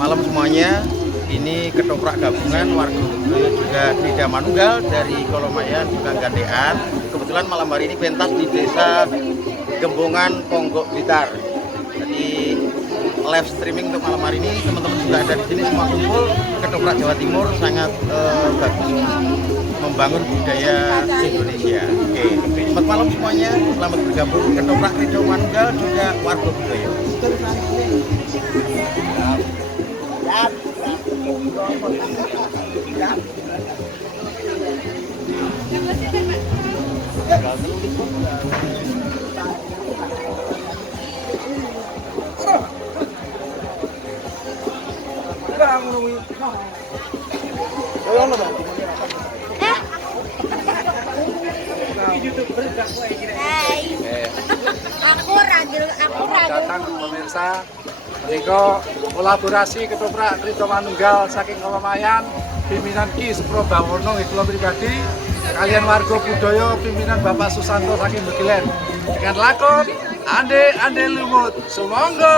malam semuanya. Ini ketoprak gabungan warga juga Krida Manunggal dari Kolomayan juga Gandean. Kebetulan malam hari ini pentas di desa Gembongan Ponggok Blitar. Jadi live streaming untuk malam hari ini teman-teman sudah ada di sini semua kumpul. Ketoprak Jawa Timur sangat bagus membangun budaya Indonesia. Oke, selamat malam semuanya. Selamat bergabung Ketoprak Krida Manunggal juga warga budaya. Datang pemirsa, mereka kolaborasi Ketoprak Krida Manunggal saking Kolomayan, pimpinan Ki Supro Bawono kula pribadi, kalian warga budaya pimpinan Bapak Susanto saking Begilen dengan lakon Ande Ande Lumut. Sumangga.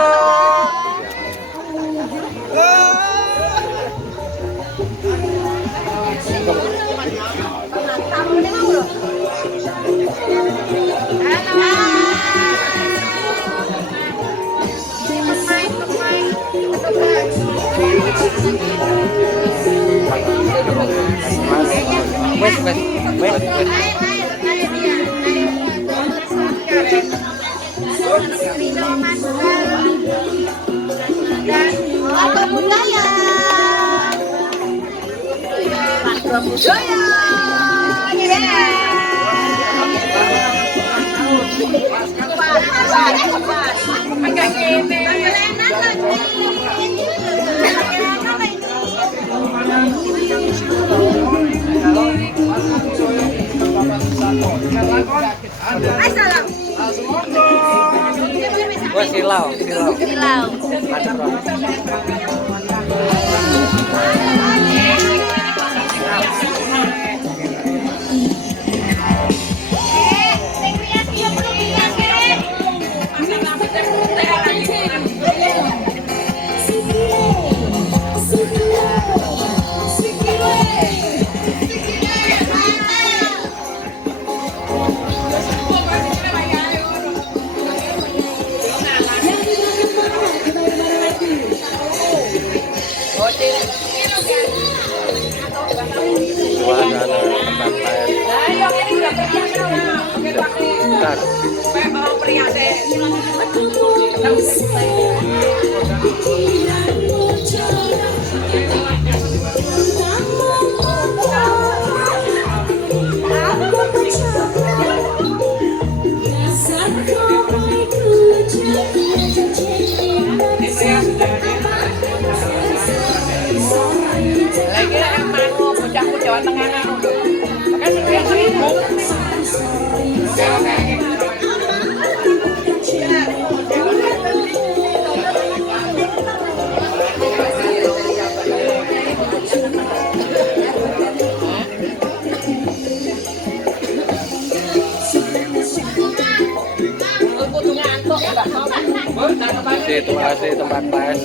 Terima kasih tempat pas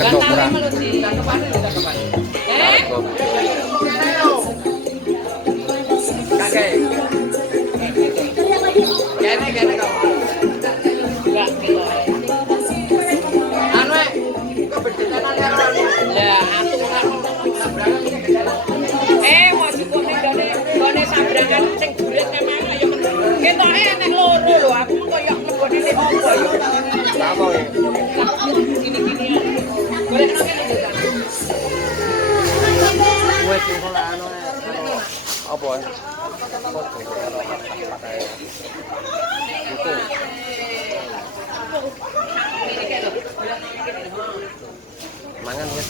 ketoprak. Mangan wes.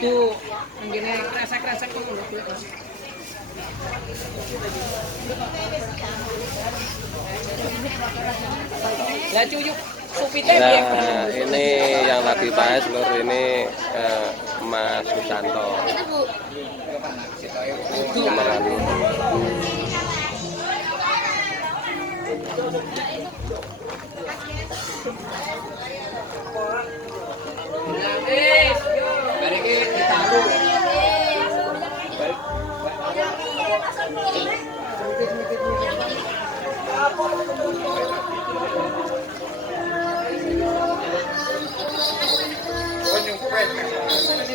Tuh, ngene kresek-kresek kok lho. Lah cuyuk supite piye? Nah, ini yang lagi bahas lur ini Mas Susanto. Pemeran. Mari kita ditaruh. Oh, nyumpet.